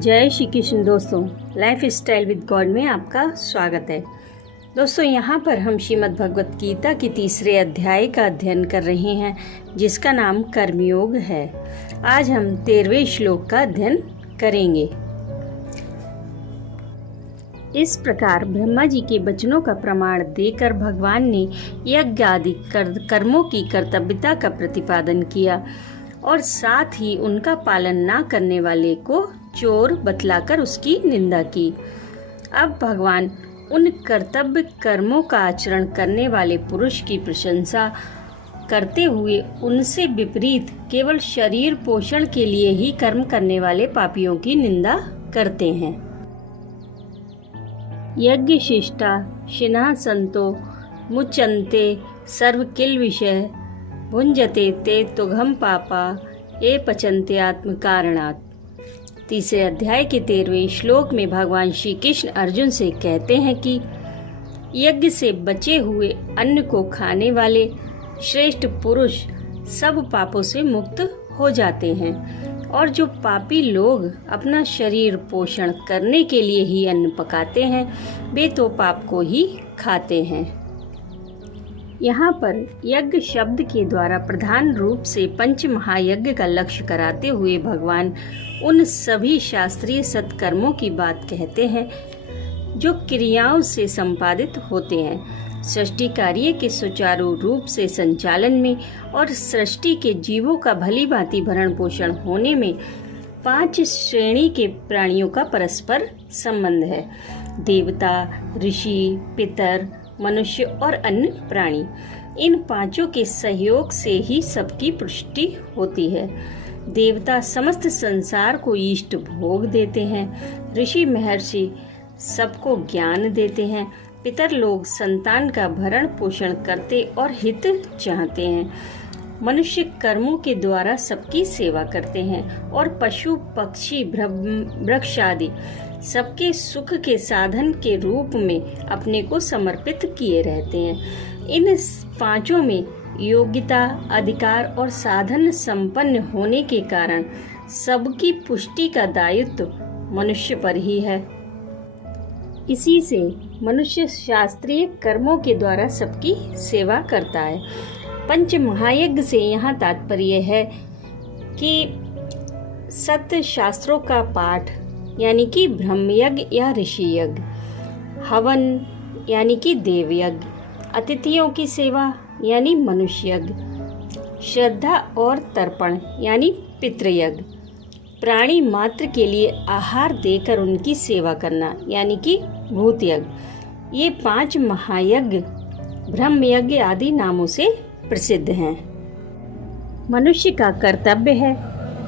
जय श्री कृष्ण दोस्तों, life style with God में आपका स्वागत है। दोस्तों, यहाँ पर हम श्रीमद् भगवत गीता के तीसरे अध्याय का अध्ययन कर रहे हैं, जिसका नाम कर्मयोग है। आज हम 13वें श्लोक का अध्ययन करेंगे। इस प्रकार ब्रह्मा जी के वचनों का प्रमाण देकर भगवान ने यज्ञ आदि कर्मों की कर्तव्यता का प्रतिपादन किया और साथ ही उनका पालन न करने वाले को चोर बतलाकर उसकी निंदा की। अब भगवान उन कर्तव्य कर्मों का आचरण करने वाले पुरुष की प्रशंसा करते हुए उनसे विपरीत केवल शरीर पोषण के लिए ही कर्म करने वाले पापियों की निंदा करते हैं। यज्ञ शिष्टा शिना संतो मुचन्ते सर्व किल विषय भुंजते ते तुघम पापा ये पचन्ते आत्म कारणात्। तीसरे अध्याय के 13वें श्लोक में भगवान श्री कृष्ण अर्जुन से कहते हैं कि यज्ञ से बचे हुए अन्न को खाने वाले श्रेष्ठ पुरुष सब पापों से मुक्त हो जाते हैं और जो पापी लोग अपना शरीर पोषण करने के लिए ही अन्न पकाते हैं वे तो पाप को ही खाते हैं। यहाँ पर यज्ञ शब्द के द्वारा प्रधान रूप से पंच महायज्ञ का लक्ष्य कराते हुए भगवान उन सभी शास्त्रीय सत्कर्मों की बात कहते हैं जो क्रियाओं से संपादित होते हैं। सृष्टि कार्य के सुचारू रूप से संचालन में और सृष्टि के जीवों का भली भांति भरण पोषण होने में 5 श्रेणी के प्राणियों का परस्पर संबंध है। देवता, ऋषि, पितर, मनुष्य और अन्य प्राणी। इन पांचों के सहयोग से ही सबकी पुष्टि होती है। देवता समस्त संसार को इष्ट भोग देते हैं। ऋषि महर्षि सबको ज्ञान देते हैं। पितर लोग संतान का भरण पोषण करते और हित चाहते हैं। मनुष्य कर्मों के द्वारा सबकी सेवा करते हैं और पशु पक्षी वृक्ष आदि सबके सुख के साधन के रूप में अपने को समर्पित किए रहते हैं। इन पांचों में योग्यता, अधिकार और साधन संपन्न होने के कारण सबकी पुष्टि का दायित्व मनुष्य पर ही है। इसी से मनुष्य शास्त्रीय कर्मों के द्वारा सबकी सेवा करता है। पंच महायज्ञ से यहाँ तात्पर्य है कि सत्य शास्त्रों का पाठ यानी कि ब्रह्मयज्ञ या ऋषि यज्ञ, हवन यानी कि देवयज्ञ, अतिथियों की सेवा यानी मनुष्य यज्ञ, श्रद्धा और तर्पण यानी पितृयज्ञ, प्राणी मात्र के लिए आहार देकर उनकी सेवा करना यानी कि भूत यज्ञ। ये 5 महायज्ञ ब्रह्मयज्ञ आदि नामों से प्रसिद्ध हैं। मनुष्य का कर्तव्य है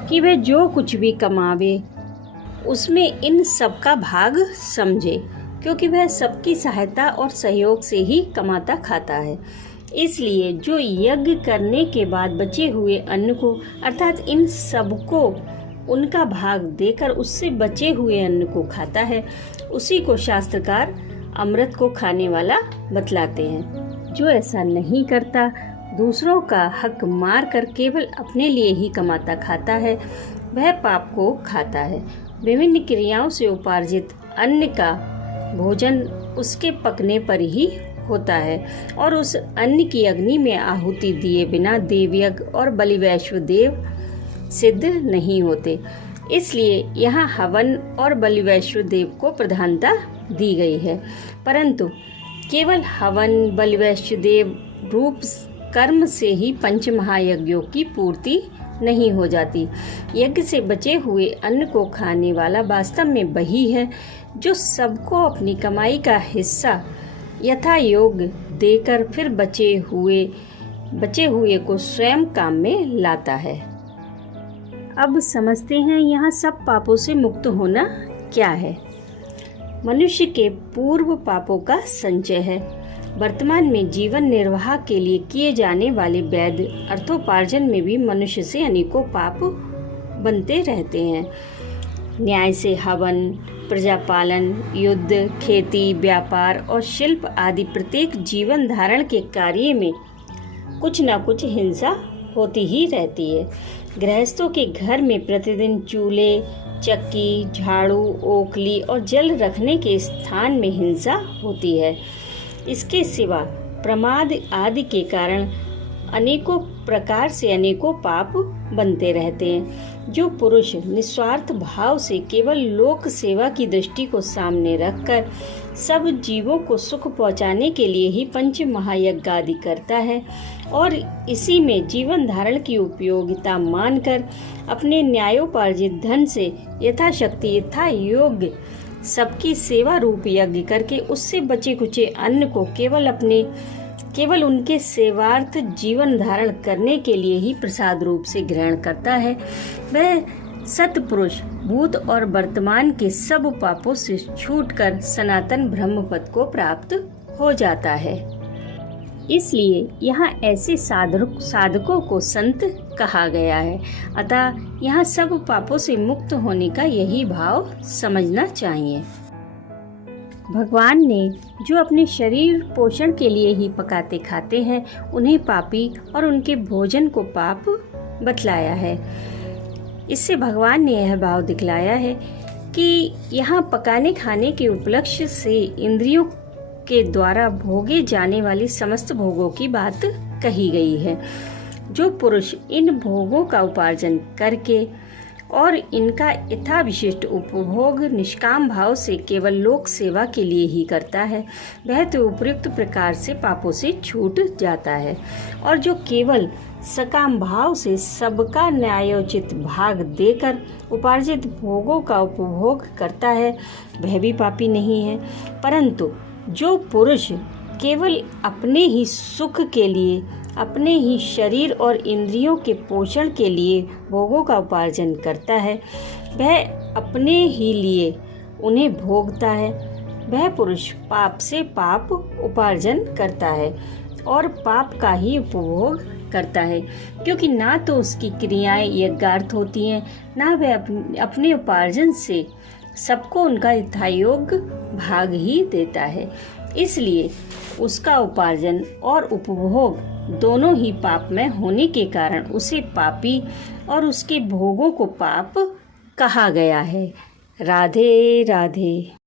कि वह जो कुछ भी कमावे उसमें इन सब का भाग समझे, क्योंकि वह सबकी सहायता और सहयोग से ही कमाता खाता है। इसलिए जो यज्ञ करने के बाद बचे हुए अन्न को अर्थात इन सबको उनका भाग देकर उससे बचे हुए अन्न को खाता है, उसी को शास्त्रकार अमृत को खाने वाला बतलाते हैं। जो ऐसा नहीं करता, दूसरों का हक मार कर केवल अपने लिए ही कमाता खाता है, वह पाप को खाता है। विभिन्न क्रियाओं से उपार्जित अन्न का भोजन उसके पकने पर ही होता है और उस अन्न की अग्नि में आहुति दिए बिना देवयज्ञ और बलिवैश्व देव सिद्ध नहीं होते। इसलिए यहाँ हवन और बलिवैश्व देव को प्रधानता दी गई है, परंतु केवल हवन बलिवैश्व देव रूप कर्म से ही पंच महायज्ञों की पूर्ति नहीं हो जाती। यज्ञ से बचे हुए अन्न को खाने वाला वास्तव में वही है जो सबको अपनी कमाई का हिस्सा यथा योग्य देकर फिर बचे हुए को स्वयं काम में लाता है। अब समझते हैं यहाँ सब पापों से मुक्त होना क्या है। मनुष्य के पूर्व पापों का संचय है। वर्तमान में जीवन निर्वाह के लिए किए जाने वाले वैध अर्थोपार्जन में भी मनुष्य से अनेकों पाप बनते रहते हैं। न्याय से हवन, प्रजापालन, युद्ध, खेती, व्यापार और शिल्प आदि प्रत्येक जीवन धारण के कार्य में कुछ न कुछ हिंसा होती ही रहती है। गृहस्थों के घर में प्रतिदिन चूल्हे, चक्की, झाड़ू, ओखली और जल रखने के स्थान में हिंसा होती है। इसके सिवा प्रमाद आदि के कारण अनेकों प्रकार से अनेकों पाप बनते रहते हैं। जो पुरुष निस्वार्थ भाव से केवल लोक सेवा की दृष्टि को सामने रखकर सब जीवों को सुख पहुंचाने के लिए ही पंच महायज्ञ आदि करता है और इसी में जीवन धारण की उपयोगिता मानकर अपने न्यायोपार्जित धन से यथाशक्ति यथा योग्य सबकी सेवा रूप यज्ञ करके उससे बचे कुचे अन्न को केवल उनके सेवार्थ जीवन धारण करने के लिए ही प्रसाद रूप से ग्रहण करता है, वह सत्पुरुष भूत और वर्तमान के सब पापों से छूटकर सनातन ब्रह्म पद को प्राप्त हो जाता है। इसलिए यहाँ ऐसे साधकों को संत कहा गया है। अतः यहाँ सब पापों से मुक्त होने का यही भाव समझना चाहिए। भगवान ने जो अपने शरीर पोषण के लिए ही पकाते खाते हैं, उन्हें पापी और उनके भोजन को पाप बतलाया है। इससे भगवान ने यह भाव दिखलाया है कि यहाँ पकाने खाने के उपलक्ष्य से इंद्रियों के द्वारा भोगे जाने वाली समस्त भोगों की बात कही गई है। जो पुरुष इन भोगों का उपार्जन करके और इनका यथा विशिष्ट उपभोग निष्काम भाव से केवल लोक सेवा के लिए ही करता है, वह तो उपयुक्त प्रकार से पापों से छूट जाता है। और जो केवल सकाम भाव से सबका न्यायोचित भाग देकर उपार्जित भोगों का उपभोग करता है, वह भी पापी नहीं है। परंतु जो पुरुष केवल अपने ही सुख के लिए, अपने ही शरीर और इंद्रियों के पोषण के लिए भोगों का उपार्जन करता है, वह अपने ही लिए उन्हें भोगता है, वह पुरुष पाप से पाप उपार्जन करता है और पाप का ही उपभोग करता है, क्योंकि ना तो उसकी क्रियाएं यज्ञार्थ होती हैं, ना वह अपने उपार्जन से सबको उनका यथायोग्य भाग ही देता है। इसलिए उसका उपार्जन और उपभोग दोनों ही पाप में होने के कारण उसे पापी और उसके भोगों को पाप कहा गया है। राधे राधे।